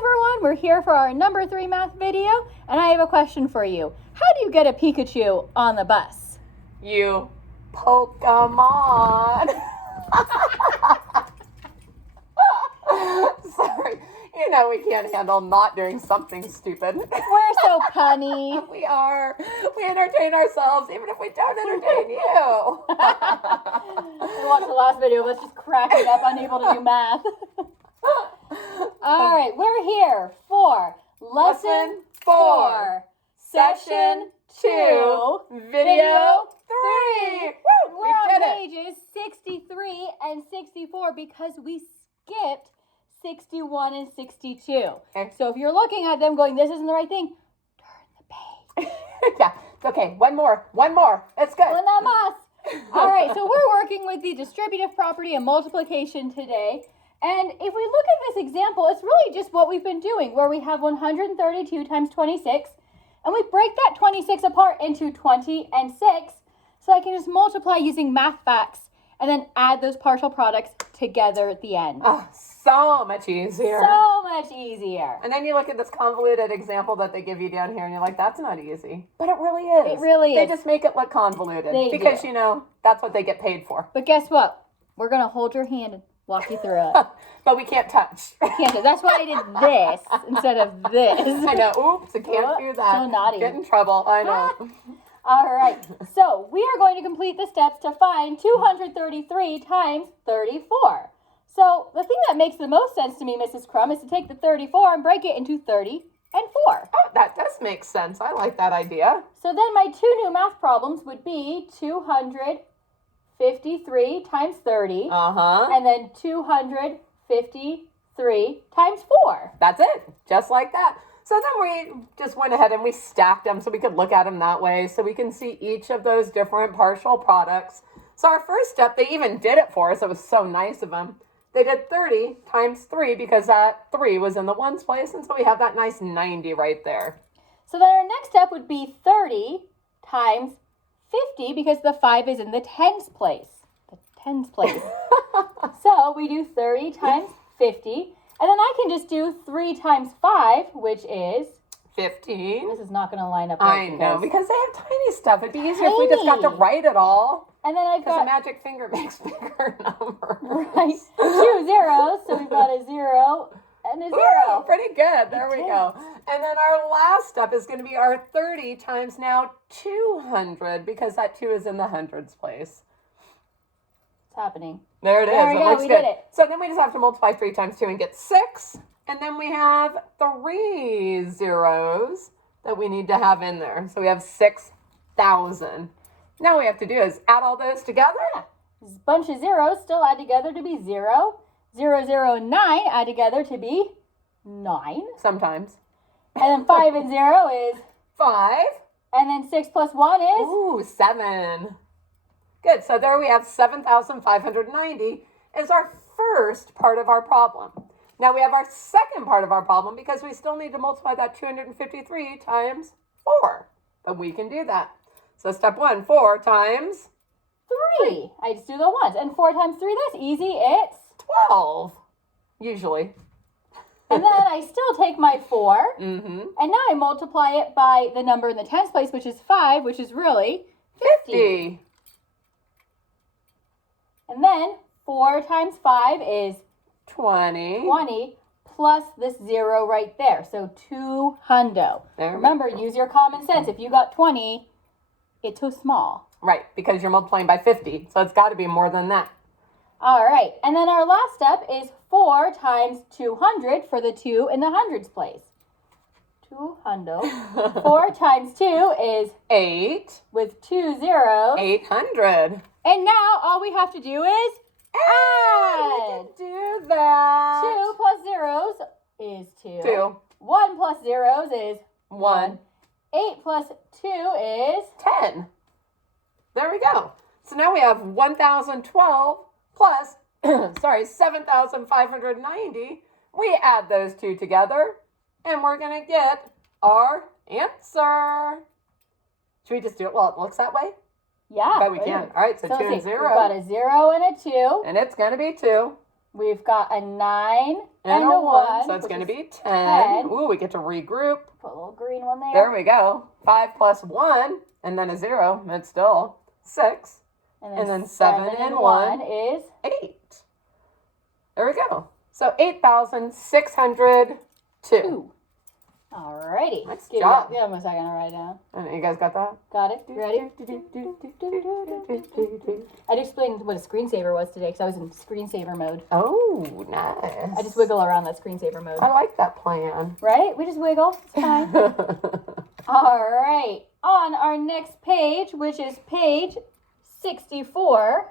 everyone, we're here for our number 3 math video, and I have a question for you. How do you get a Pikachu on the bus? You Pokemon. Sorry, you know we can't handle not doing something stupid. We're so punny. We are. We entertain ourselves even if we don't entertain you. I watched the last video of us just cracking up, unable to do math. All right, we're here for Lesson 4, Session 2, Video 3. Woo, We're on pages 63 and 64 because we skipped 61 and 62. Okay. So if you're looking at them going, this isn't the right thing, turn the page. Yeah, it's okay. One more. It's good. Una más. All right, so we're working with the distributive property of multiplication today. And if we look at this example, it's really just what we've been doing, where we have 132 times 26, and we break that 26 apart into 20 and 6, so I can just multiply using math facts and then add those partial products together at the end. Oh, so much easier. So much easier. And then you look at this convoluted example that they give you down here, and you're like, that's not easy. But it really is. It really They is. just make it look convoluted. They because, do. you know, that's what they get paid for. But guess what? We're going to hold your hand and walk you through it. But we can't touch. Can't do. That's why I did this instead of this. I know. Oops, I can't do that. So naughty. Get in trouble. I know. All right, so we are going to complete the steps to find 233 times 34. So the thing that makes the most sense to me, Mrs. Crum, is to take the 34 and break it into 30 and 4. Oh, that does make sense. I like that idea. So then my 2 new math problems would be 253 times 30, Uh-huh. and then 253 times 4. That's it. Just like that. So then we just went ahead and we stacked them so we could look at them that way, so we can see each of those different partial products. So our first step, they even did it for us. It was so nice of them. They did 30 times 3 because that 3 was in the ones place, and so we have that nice 90 right there. So then our next step would be 30 times 50 because the 5 is in the tens place. The tens place. So we do 30 times 50. And then I can just do 3 times 5, which is... 15. This is not going to line up I right. know, because they have tiny stuff. It'd be easier if we just got to write it all. And then I've Because got... a magic finger makes bigger numbers. Right. 2 zeros. So we've got a 0 and a 0. Ooh, pretty good. There we go. And then our last step is going to be our 30 times now 200, because that 2 is in the hundreds place. It's happening. There it is. There we It go. looks We good. did it. So then we just have to multiply 3 times 2 and get 6. And then we have 3 zeros that we need to have in there. So we have 6,000. Now what we have to do is add all those together. This bunch of zeros still add together to be 0. 0, 0, and 9 add together to be 9. Sometimes. And then 5 and 0 is... 5. And then 6 plus 1 is... Ooh, 7. Good. So there we have 7,590 is our first part of our problem. Now we have our second part of our problem because we still need to multiply that 253 times 4. But we can do that. So step 1, 4 times 3. I just do the ones. And 4 times 3, that's easy. It's... 12, usually. And then I still take my 4. Mm-hmm. And now I multiply it by the number in the tens place, which is 5, which is really 50. And then 4 times 5 is 20. 20 plus this 0 right there. So 200. There we Remember, use your common sense. If you got 20, it's too small. Right, because you're multiplying by 50. So it's got to be more than that. All right. And then our last step is 4 times 200 for the 2 in the hundreds place. 200. 4 times 2 is 8. with 2 zeros. 800. And now all we have to do is add. We can do that. 2 plus zeros is 2. 2. 1 plus zeros is 1. 8 plus 2 is... 10. There we go. So now we have 1,012 plus, 7,590. We add those two together, and we're going to get our answer. Should we just do it while it looks that way? Yeah. But we can. All right, so 2 and 0. We've got a 0 and a 2. And it's going to be 2. We've got a 9 and a 1. So it's which going to is be 10. 10. Ooh, we get to regroup. Put a little green one there. There we go. 5 plus 1, and then a 0. It's still 6. And then 7 and 1 is 8. There we go. So 8,602. 2. Alrighty. Nice Give job. me a second to write it down. And you guys got that? Got it? Ready? I'd explained what a screensaver was today because I was in screensaver mode. Oh, nice. I just wiggle around that screensaver mode. I like that plan. Right? We just wiggle. It's fine. All right. On our next page, which is page 64,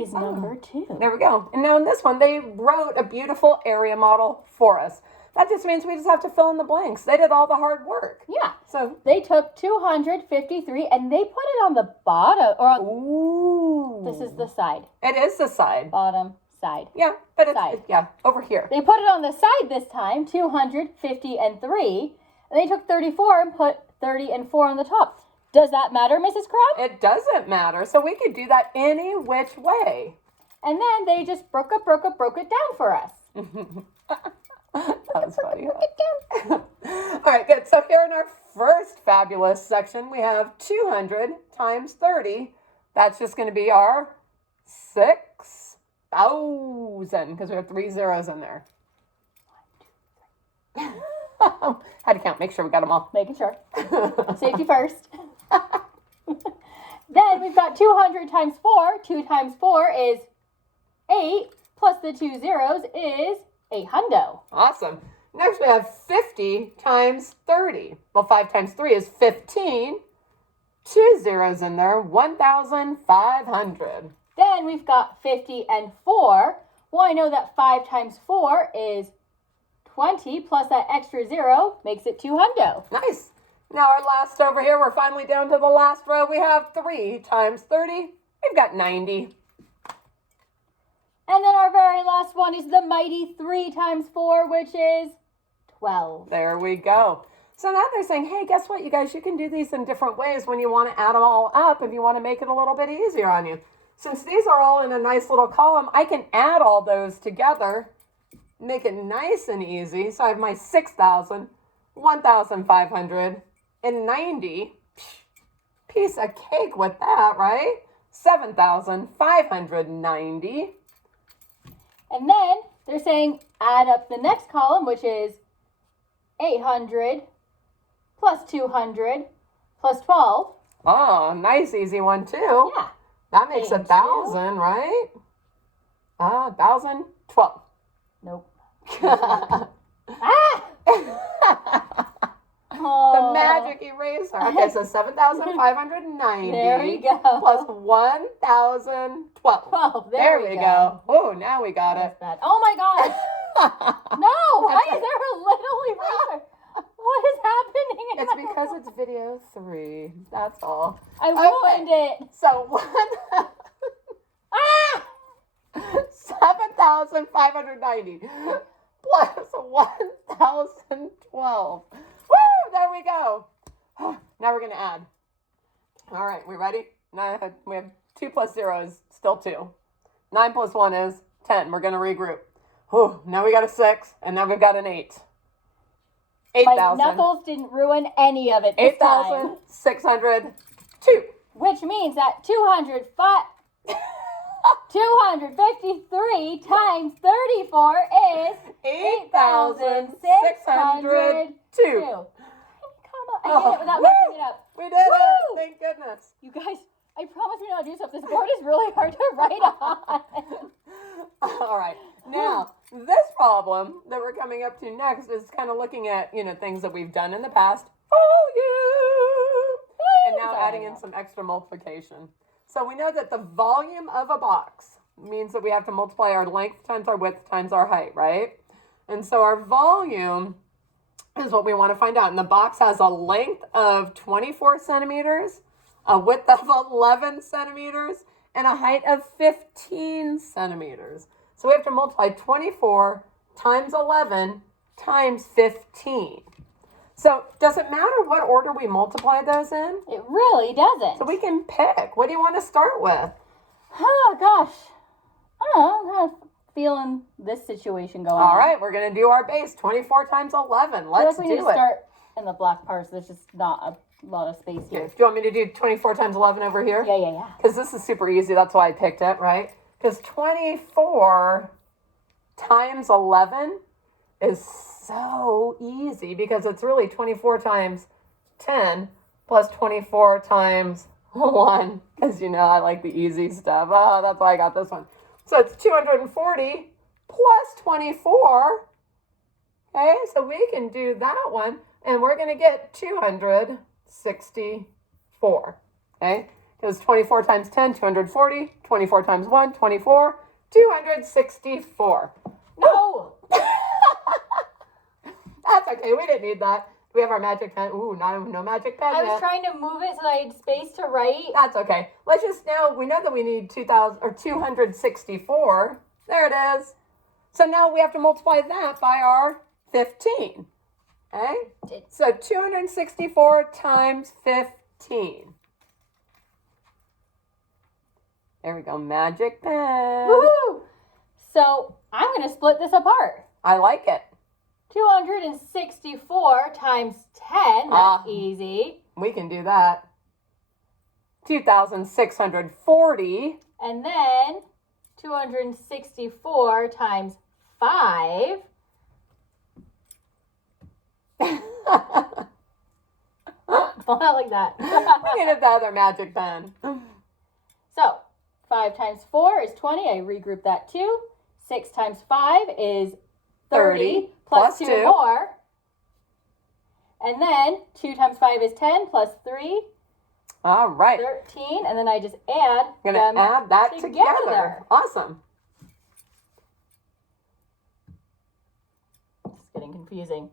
is number 2. There we go. And now in this one, they wrote a beautiful area model for us. That just means we just have to fill in the blanks. They did all the hard work. Yeah. So They took 253 and they put it on the bottom, or on, ooh. this is the side, It is the side. bottom side. Yeah, but it's Side. yeah, over here. They put it on the side this time, 253, and they took 34 and put 30 and 4 on the top. Does that matter, Mrs. Crumb? It doesn't matter. So we could do that any which way. And then they just broke it down for us. That was funny. All right, good. So here in our first fabulous section, we have 200 times 30. That's just going to be our 6,000 because we have 3 zeros in there. Had to count. Make sure we got them all. Making sure. Safety first. Then we've got 200 times 4. 2 times 4 is 8, plus the 2 zeros is a hundo. Awesome. Next we have 50 times 30. Well, 5 times 3 is 15. 2 zeros in there, 1,500. Then we've got 50 and 4. Well, I know that 5 times 4 is 20, plus that extra 0 makes it 2 hundo. Nice. Now our last over here, we're finally down to the last row. We have 3 times 30. We've got 90. And then our very last one is the mighty 3 times 4, which is 12. There we go. So now they're saying, hey, guess what, you guys? You can do these in different ways when you want to add them all up if you want to make it a little bit easier on you. Since these are all in a nice little column, I can add all those together, make it nice and easy. So I have my 6,000, 1,590. Piece of cake with that, right? 7,590. And then they're saying add up the next column, which is 800 plus 200 plus 12. Oh, nice easy one too. Yeah. That makes 8 and 1,000, right? 1,012. Nope. The Oh. magic eraser. Okay, so 7,590. There we go. Plus 1,012. 12. There we go. Oh, now we got it. That's bad. Oh my gosh. No. Why is there a little eraser? What is happening? in It's my because room? it's video 3. That's all. I ruined it. So Ah! 7,590 plus 1,012. Woo! There we go. Now we're going to add. All right, we ready? Now we have 2 plus 0 is still 2. 9 plus 1 is 10. We're going to regroup. Whew, now we got a 6, and now we've got an 8. My 8,000. knuckles didn't ruin any of it this time. 8,602. Which means that 253 times 34 is 8,602. 8,602. I did it without messing it up. We did it. Woo! Thank goodness. You guys, I promise we know how to do stuff. This board is really hard to write on. All right. Now, this problem that we're coming up to next is kind of looking at, things that we've done in the past. Volume. And now adding in some extra multiplication. So we know that the volume of a box means that we have to multiply our length times our width times our height, right? And so our volume is what we want to find out. And the box has a length of 24 centimeters, a width of 11 centimeters, and a height of 15 centimeters. So we have to multiply 24 times 11 times 15. So does it matter what order we multiply those in? It really doesn't. So we can pick. What do you want to start with? Oh, gosh. I'm kind of feeling this situation going All on. right, we're going to do our base. 24 times 11. I Let's feel like we need do to it. start in the black part, so there's just not a lot of space Okay, here. do you want me to do 24 times 11 over here? Yeah. Because this is super easy. That's why I picked it, right? Because 24 times 11 is so easy because it's really 24 times 10 plus 24 times 1. Because, I like the easy stuff. Oh, that's why I got this one. So it's 240 plus 24. Okay, so we can do that one. And we're going to get 264. Okay, because 24 times 10, 240. 24 times 1, 24. 264. No! That's okay. We didn't need that. We have our magic pen. Ooh, no magic pen I was yet. trying to move it so that I had space to write. That's okay. Let's just we know that we need 264. There it is. So now we have to multiply that by our 15. Okay? So 264 times 15. There we go. Magic pen. Woohoo! So I'm going to split this apart. I like it. 264 times 10. That's easy. We can do that. 2,640. And then 264 times 5. Well, not like that. We needed the other magic pen. So 5 times 4 is 20. I regroup that too. 6 times 5 is 30 plus 2 more. And then 2 times 5 is 10 plus 3. All right. 13. And then I just add I'm them going to add that together. Awesome. It's getting confusing.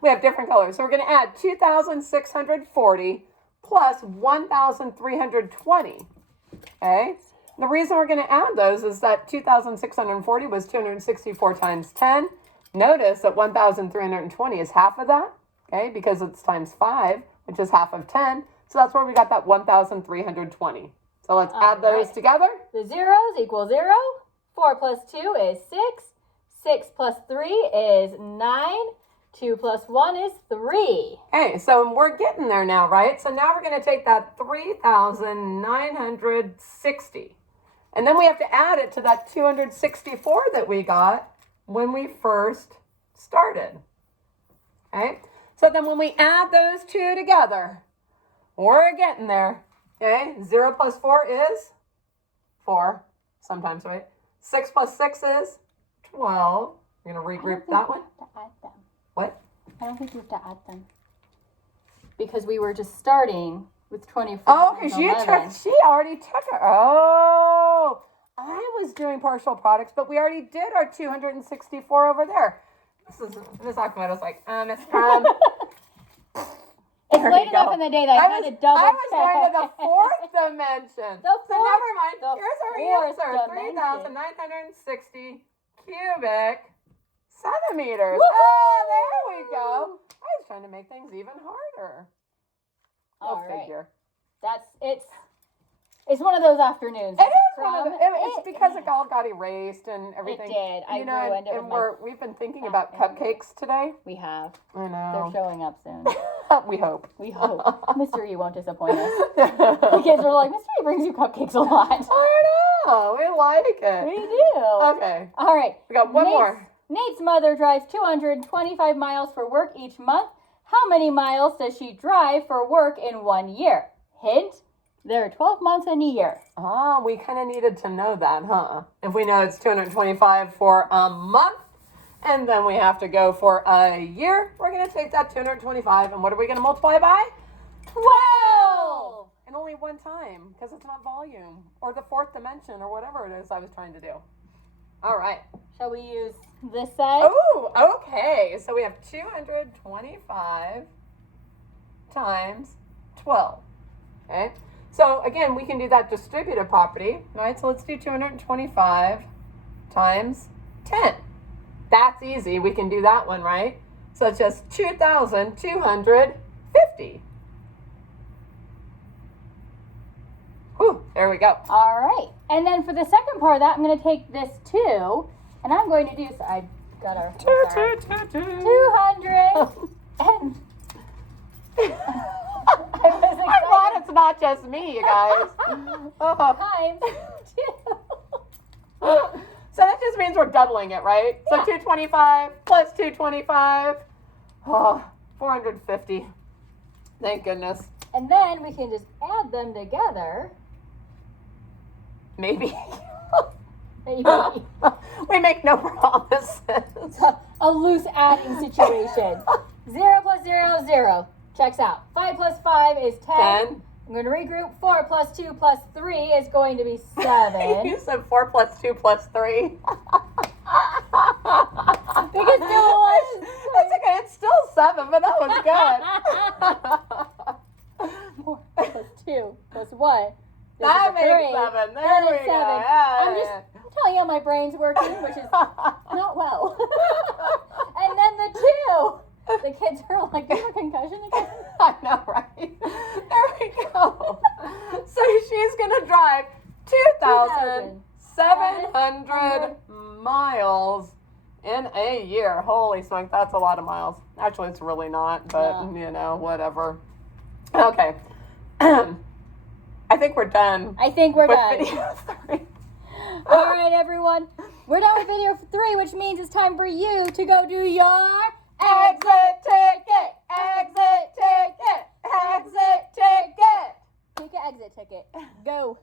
We have different colors. So we're going to add 2,640 plus 1,320. Okay? The reason we're going to add those is that 2,640 was 264 times 10. Notice that 1,320 is half of that, okay, because it's times 5, which is half of 10. So that's where we got that 1,320. So let's add those together. The zeros equal 0. 4 plus 2 is 6. 6 plus 3 is 9. 2 plus 1 is 3. Okay, so we're getting there now, right? So now we're going to take that 3,960. And then we have to add it to that 264 that we got when we first started. Okay? So then when we add those two together, we're getting there. Okay? 0 plus 4 is 4. Sometimes, right? 6 plus 6 is 12. We're going to regroup that one. To add them. What? I don't think you have to add them. Because we were just starting with 24. Oh, because she already took it. Oh, I was doing partial products, but we already did our 264 over there. Miss Akamoto's like, Miss Crum. It's late enough in the day that I had to double I was check. going to the fourth dimension. The So never mind. Here's our fourth answer. dimension. 3,960 cubic centimeters. Woo-hoo! Oh, there we go. I was trying to make things even harder. All Go right. figure. It's one of those afternoons. It is Crumb. one of it's because it all got erased and everything. It did. I ruined it with We've been thinking fat about fingers. cupcakes today. We have. I They're know. showing up soon. We hope. We hope. Mr. E won't disappoint us. The kids were like, Mr. E brings you cupcakes a lot. I know. We like it. We do. Okay. All right. We got one more. Nate's mother drives 225 miles for work each month. How many miles does she drive for work in 1 year? Hint, there are 12 months in a year. Ah, we kind of needed to know that, huh? If we know it's 225 for a month, and then we have to go for a year, we're going to take that 225, and what are we going to multiply by? 12! And only one time, because it's not volume, or the fourth dimension, or whatever it is I was trying to do. All right. Shall we use this side? Oh, okay. So we have 225 times 12. Okay. So again, we can do that distributive property, right? So let's do 225 times 10. That's easy. We can do that one, right? So it's just 2,250. Whew, There we go. All right. And then for the second part of that, I'm going to take this 2, and I'm going to do, so I got our, sorry, 200 and I'm glad it's not just me, you guys. Oh. times 2. So that just means we're doubling it, right? So Yeah. 225 plus 225. Oh, 450. Thank goodness. And then we can just add them together. Maybe. Maybe. We make no promises. A loose adding situation. 0 plus 0 is 0. Checks out. 5 plus 5 is 10. 10. I'm going to regroup. 4 plus 2 plus 3 is going to be 7. You said 4 plus 2 plus 3. Because no one. It's okay. It's still 7, but that was good. 4 plus 2 plus 1. That makes 3. 7. There Then we it's go. 7. Yeah, I'm just telling you how my brain's working, which is not well. And then the 2. The kids are like, "Do you have a concussion again?" I know, right? There we go. So she's going to drive 2,700 miles in a year. Holy smoke, that's a lot of miles. Actually, it's really not, but you know, whatever. Okay. I think we're done. I think we're with done. video 3. All right, everyone. We're done with video 3, which means it's time for you to go do your Exit ticket! Exit ticket! Exit ticket! take an exit ticket. Go.